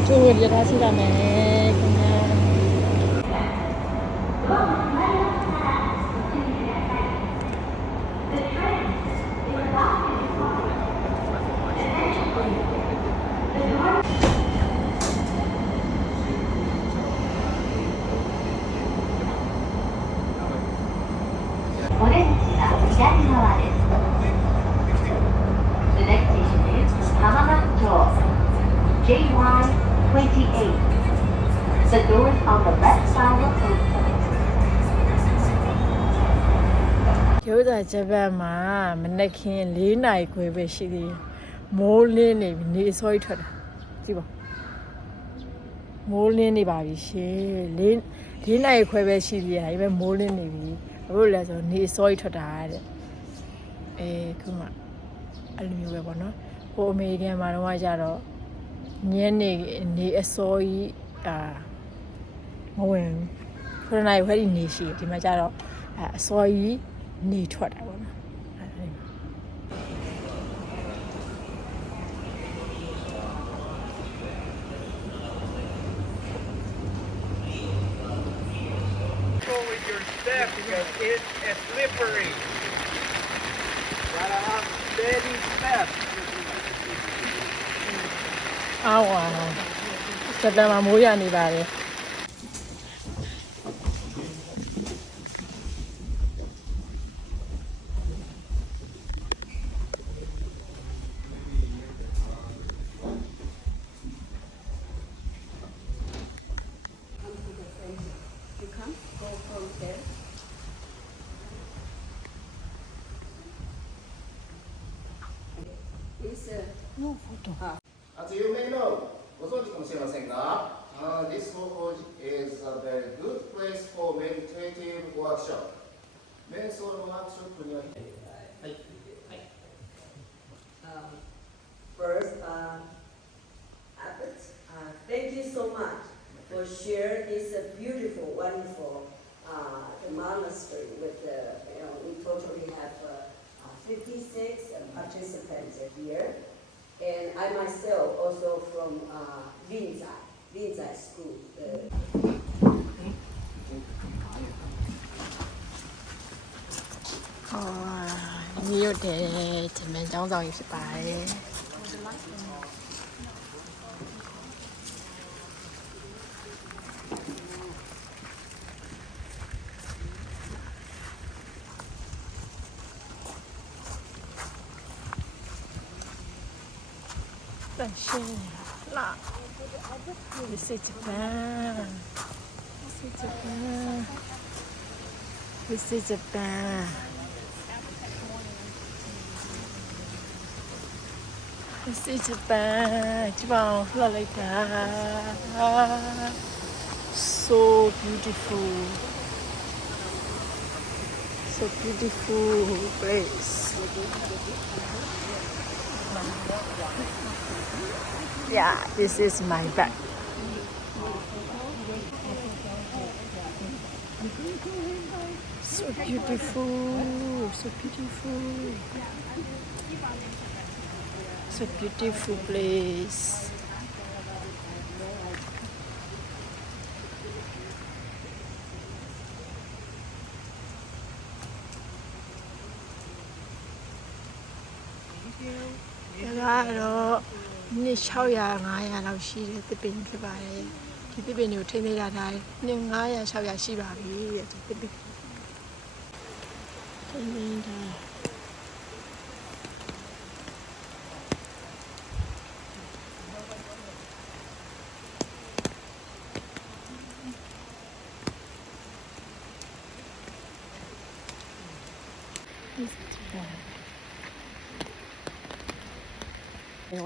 저쪽을 이제 다시라네 그냥 오렌지가 야리나와는 The next station is Hamamatcho JY28. The doors on the left side will open. 여기다 제발만 맨날 긴 리나이 구입에 시디 몰리니 니 소리 터다 집어 몰리니 바비시 리나이 구입에 시디야 이번 몰리니 비 그걸래서 니 소리 터다 에 그만 알루미늄 왜 보나 그 아메리칸 말로 하자로 니네 니 소리 뭐wen 코로나에 회리 니시 디မှာကြတော့အစောကြီးနေထွက်တာပေါ့နော်Go with your step because it's slippery. Gotta have steady steps. အော်ဝါစက်တဘာမိုးရနေပါတယ်As you may know, ご存知かもしれませんが、this Hoko is a very good place for meditative workshop. 瞑想のワークショップには、はい。First, Abbott, thank you so much for sharing this beautiful, wonderful the monastery with we totally have 56 participants here. And I myself also from Linzai School. မြေရွတ်တယ်ဂျမန်ကျောင်းဆောင်ကြီးဖြစ်ပါတယ်တန်ရှင်းလာ This is Japan This is Japan This is Japan This is Japan ဒီပေါင်းလှလိုက်တာ So beautiful So beautiful place Yeah, this is my bag. So beautiful, so beautiful. So beautiful place. Hello. နှစ်600 500လောက်ရှိတဲ့သစ်ပင်ဖြစ်ပါတယ်ဒီသစ်ပင်တွေကိုထိန်းသိမ်းထားတယ်နှစ်900 600ရှိပါပြီတဲ့သစ်ပင်ထိန်းသိမ်းထား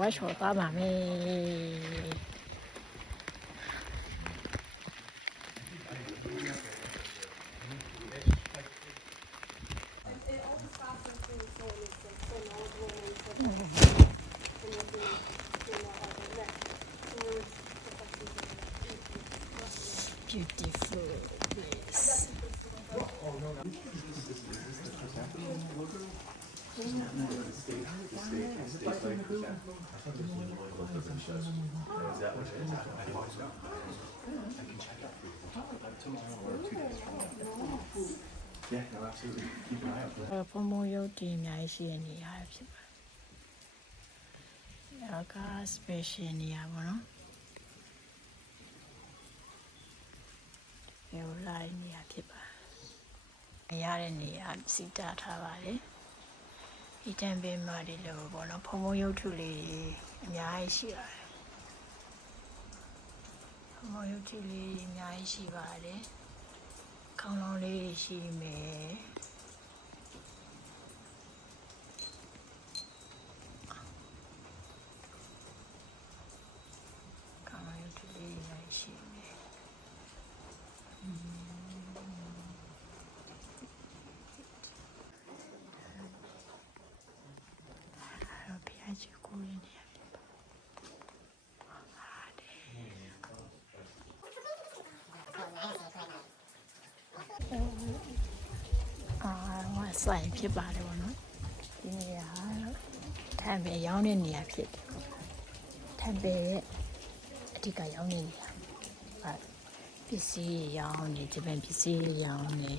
ဝါချောသားပါမယ်Beautiful place. ဖုံဖုံရုပ်တည်အများကြီးရှိတဲ့နေရာဖြစ်ပါတယ်။ဒါက special နေရာပေါ့နော်။ဒီလိုနေရာဖြစ်ပါတယ်။ရတဲ့နေရာစီတာထားပါတယ်။ဒီတန်ပေးမှဒီလိုပေါ့နော်ဖုံဖုံရုပ်ထုလေးအများကြီးရှိပါတယ်။ဖုံဖုံရုပ်ထုလေးအများကြီးရှိပါတယ်။ခေါင်းလုံးလေးရှိမယ်။ဆိုင်ဖြစ်ပါတယ်ဗောနော်ဒီနေရာထံပဲရောင်းတဲ့နေရာဖြစ်တယ်ထံပဲရဲ့အဓိကရောင်းတဲ့နေရာပစ္စည်းရောင်းနေဂျပန်ပစ္စည်းရောင်းနေ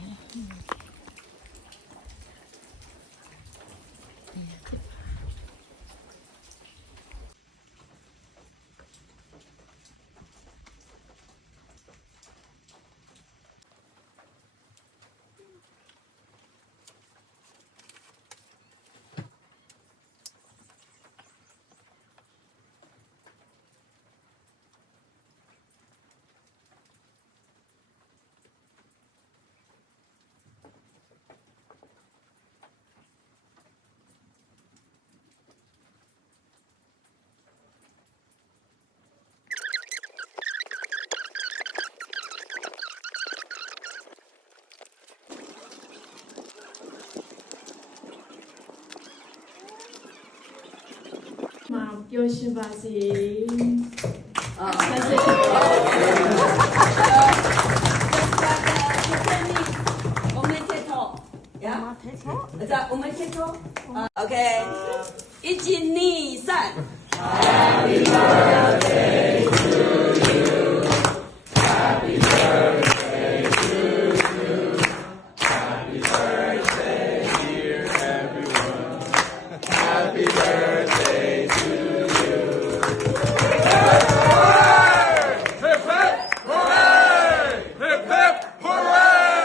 မှာပျော်ရွှင်ပါစေOkay. 一二三。Happy birthday to you. Happy birthday to you. Happy birthday, dear everyone. Happy birthday to you. Hip hip hooray! Hip hip hooray!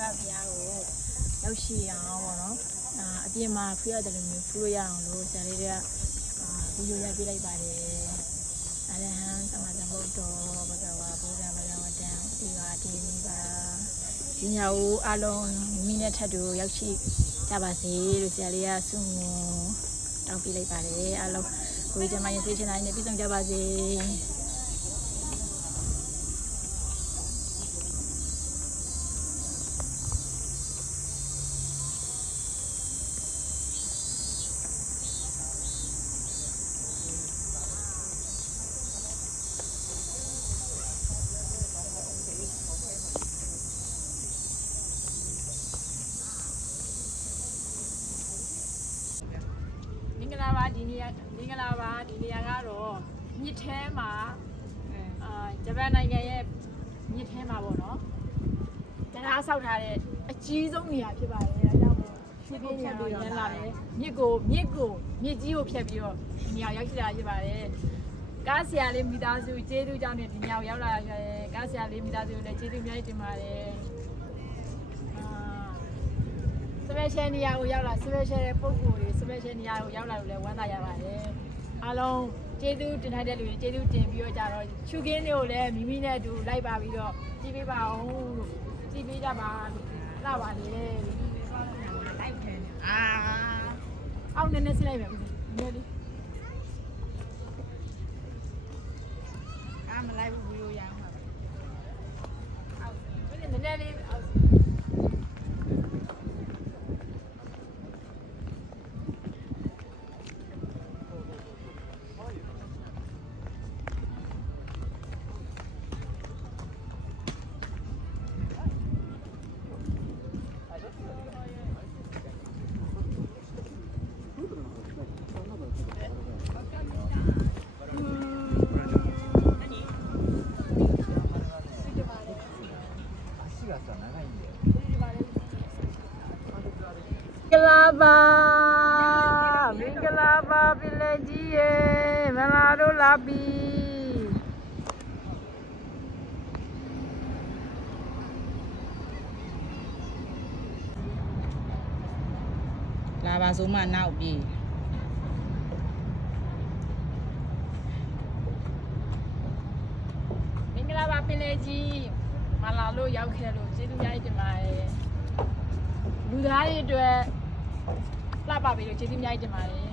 ရဘုရားကိုရောက်ရှိအောင်ပေါ့နော်အပြင်မှာဖူးရတယ်လို့မျိုးဖူးလို့ရအောင်လို့ဆရာလေးတွေကဗီဒီယိုရိုက်ပေးလိုက်ပါတယ်အရဟံသမ္မာသမ္ဗုဒ္ဓောဘဂဝါဗုဒ္ဓဘာသာဝတ္တံဒီပါဒီနိဗ္ဗာန်ဒီညကိုအလုံးမိနဲ့ထပ်တူရောက်ရှိကြပါစေလို့ဆရာလေးကဆုမွန်တောင်းပေးလိုက်ပါတယ်အလုံးကိုကြီးကျမရင်စိတ်ချနိုင်နေပြည့်စုံကြပါစေမင်္ဂလာပါဒီနေရာကတော့မြစ်ထဲမှာဂျပန်နိုင်ငံရဲ့မြစ်ထဲမှာပေါ့နော်တရားဆောက်ထားတဲ့အကြီးဆုံးနေရာဖြစ်ပါတယ်ဒါကြောင့်ရှင်းပြနေရတော့ရန်လာတယ်မြစ်ကြီးကိုဖြတ်ပြီးတော့ဒီနေရာရောက်ရှိလာဖြစ်ပါတယ်ကားဆရာလေးမိသားစုကျေးဇူးကြောင့်နဲ့ဒီနေရာကိုရောက်လာရတယ်ကားဆရာလေးမိသားစုကိုလည်းကျေးဇူးအများကြီးတင်ပါတယ်special နေရာကိုရောက်လာ special တဲ့ပုံကိုယ်တွေ special နေရာကိုရောက်လာလို့လည်းဝမ်းသာရပါတယ်အားလုံးကျေးဇူးတင်ထားတဲ့လူတွေကျေးဇူးတင်ပြီးတော့ကြတော့ရှုခင်းတွေကိုလည်းမိမိနဲ့အတူလိုက်ပါပြီးတော့ကြည့်ပေးပါအောင်လို့ကြည့်ပေးကြပါလာပါလေလိုက်တယ်အောက်နည်းနည်းဆလိုက်မယ်ဦးလေးနည်းလေးမလိုက်ဘူးဗီဒီယိုရအောင်ပါအောက်နည်းနည်းလေးအောက်မင်္ဂလာပါပင်လေကြီးရေမလာတို့လာပြီ လာပါဆိုမှနောက်ပြေး မင်္ဂလာပါပင်လေကြီးမလာလို့ရောက်ခဲ့လို့ကျေးဇူးများတင်ပါတယ်လူသားတွေအတွက်လှပပြီလို့ကျေးဇူးများတင်ပါတယ်